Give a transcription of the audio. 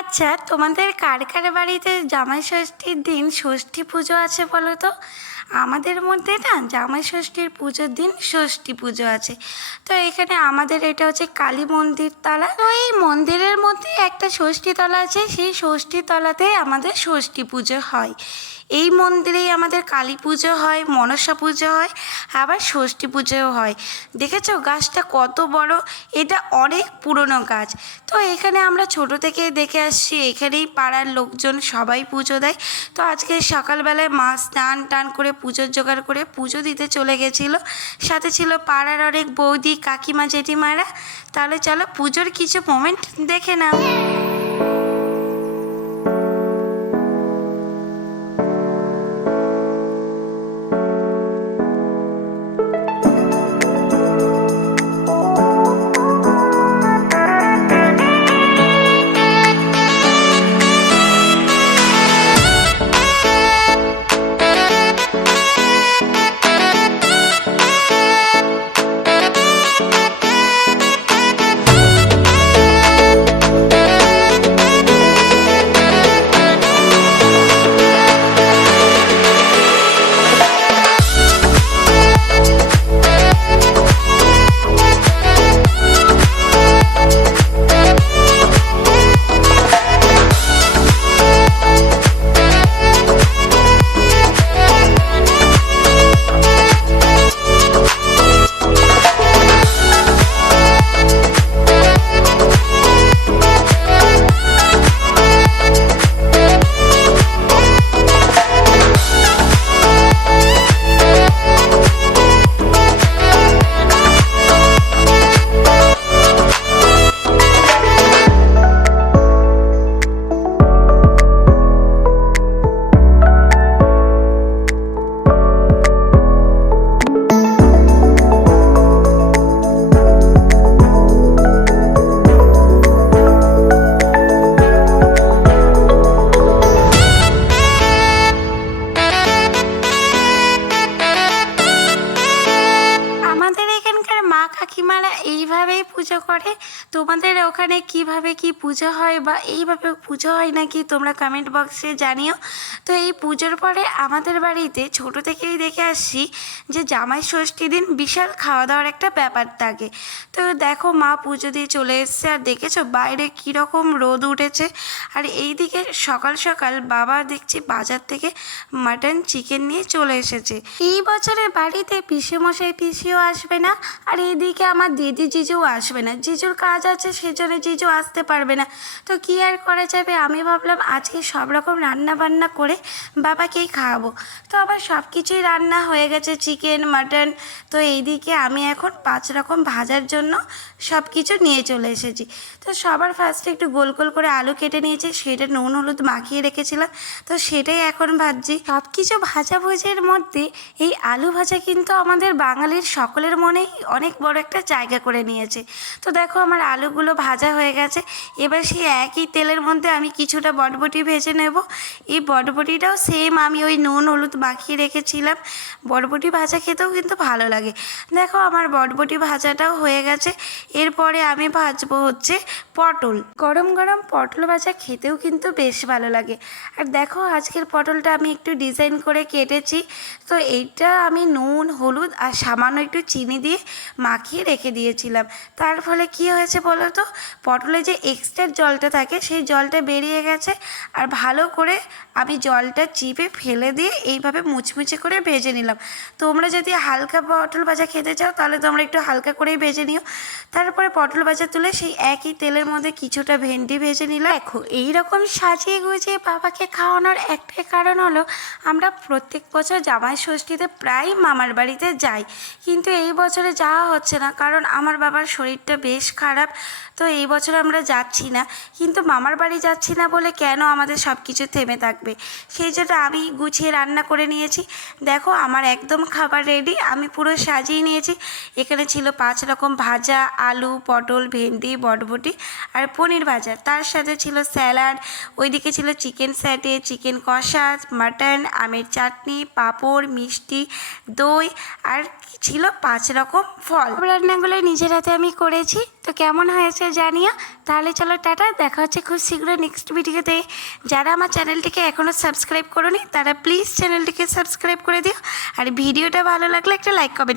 আচ্ছা, তোমাদের কার কার বাড়িতে জামাই ষষ্ঠীর দিন ষষ্ঠী পুজো আছে বলো তো? আমাদের মধ্যে না জামাই ষষ্ঠীর পুজোর দিন ষষ্ঠী পুজো আছে। তো এখানে আমাদের এটা হচ্ছে কালী মন্দির তলা। তো এই মন্দিরের মধ্যে একটা ষষ্ঠী তলা আছে, সেই ষষ্ঠী তলাতে আমাদের ষষ্ঠী পুজো হয়। এই মন্দিরেই আমাদের কালী পুজো হয়, মনসা পুজো হয়, আবার ষষ্ঠী পুজোও হয়। দেখেছো গাছটা কত বড়? এটা অনেক পুরনো গাছ। তো এখানে আমরা ছোট থেকে দেখে আসছি, এখানেই পাড়ার লোকজন সবাই পুজো দেয়। তো আজকে সকালবেলায় মা স্নান টান করে পুজোর জোগাড় করে পুজো দিতে চলে গেছিলো। সাথে ছিল পাড়ার অনেক বৌদি, কাকিমা, জেঠিমারা। তাহলে চলো পুজোর কিছু মোমেন্ট দেখে নাও। আমাদের এখানকার মা কাকিমারা এইভাবেই পুজো করে। তোমাদের ওখানে কিভাবে কি পুজো হয় বা এইভাবে পুজো হয় নাকি তোমরা কমেন্ট বক্সে জানিও। তো এই পুজোর পরে আমাদের বাড়িতে ছোট থেকেই দেখে আসছি যে জামাই ষষ্ঠীর দিন বিশাল খাওয়া দাওয়ার একটা ব্যাপার থাকে। তো দেখো মা পুজো দিয়ে চলে এসছে, আর দেখেছো বাইরে কীরকম রোদ উঠেছে। আর এইদিকে সকাল সকাল বাবা দেখছি বাজার থেকে মাটন চিকেন নিয়ে চলে এসেছে। এই বছরে বাড়িতে পিসেমশাই পিসিও আসবে না, আর এইদিকে আমার দিদি জিজুও আসবে না। জিজুর কাজ আছে, সেজন্য জিজু আসতে পারবে না। তো কী আর করা যাবে, আমি ভাবলাম আজকে সব রকম রান্না বান্না করে বাবাকেই খাওয়াবো। তো আবার সব কিছুই রান্না হয়ে গেছে, চিকেন, মাটন। তো এইদিকে আমি এখন 5 রকম ভাজার জন্য সব কিছু নিয়ে চলে এসেছি। তো সবার ফার্স্টে একটু গোল গোল করে আলু কেটে নিয়েছি, সেটা নুন হলুদ মাখিয়ে রেখেছিলাম। তো সেটাই এখন ভাজছি। সব কিছু ভাজাভুজির মধ্যে এই আলু ভাজা কিন্তু আমাদের বাঙালির সকলের মনেই অনেক বড় একটা জায়গা করে নিয়েছে। তো দেখো আমার আলুগুলো ভাজা হয়ে গেছে। এবার সেই একই তেলের মধ্যে আমি কিছুটা বটবটি ভেজে নেব। এই বটবটিটাও সেম আমি ওই নুন হলুদ মাখিয়ে রেখেছিলাম। বটবটি ভাজা খেতেও কিন্তু ভালো লাগে। দেখো আমার বটবটি ভাজাটাও হয়ে গেছে। এরপরে আমি ভাজবো হচ্ছে পটল। গরম গরম পটল ভাজা খেতেও কিন্তু বেশ ভালো লাগে। আর দেখো আজকের পটলটা আমি একটু ডিজাইন করে কেটেছি। তো এইটা আমি নুন হলুদ আর সামান্য একটু চিনি দিয়ে মাখিয়ে রেখে দিয়েছিলাম। তার ফলে কি হয়েছে বলো তো, পটলে যে এক্সট্রা জলটা থাকে সেই জলটা বেরিয়ে গেছে। আর ভালো করে আমি জলটা চিপে ফেলে দিয়ে এইভাবে মুচমুচে করে ভেজে নিলাম। তোমরা যদি হালকা পটল ভাজা খেতে চাও তাহলে তোমরা একটু হালকা করেই ভেজে নিও। তারপরে পটল ভাজা তুলে সেই একই তেলের মধ্যে কিছুটা ভেন্ডি ভেজে নিলাম। দেখো এইরকম সাজিয়ে গুজিয়ে বাবাকে খাওয়ানোর একটাই কারণ হলো আমরা প্রত্যেক বছর জামাই ষষ্ঠীতে প্রায় মামার বাড়িতে যাই, কিন্তু এই বছরে যাওয়া হচ্ছে না কারণ আমার বাবার শরীরটা বেশ খারাপ। তো এই বছর আমরা যাচ্ছি না, কিন্তু মামার বাড়ি যাচ্ছি না বলে কেন আমাদের সব কিছু থেমে থাকবে। সেই জন্য আমি গুছিয়ে রান্না করে নিয়েছি। দেখো আমার একদম খাবার রেডি, আমি পুরো সাজিয়ে নিয়েছি। এখানে ছিল 5 রকম ভাজা, আলু, পটল, ভেন্ডি, বটবটি আর পনির ভাজা। তার সাথে ছিল স্যালাড, ওইদিকে ছিল চিকেন স্যাটে, চিকেন কষা, মাটন, আমের চাটনি, পাঁপড়, মিষ্টি, দই আর ছিল 5 রকম ফল। রান্নাগুলো নিজের হাতে আমি করেছি। তো কেমন হয়েছে জানিও। তাহলে চলো টাটা, দেখা হচ্ছে খুব শীঘ্র নেক্সট ভিডিওতে। যারা আমার চ্যানেলটিকে এখনও সাবস্ক্রাইব করোনি তারা প্লিজ চ্যানেলটিকে সাবস্ক্রাইব করে দিও, আর ভিডিওটা ভালো লাগলে একটা লাইক কমেন্ট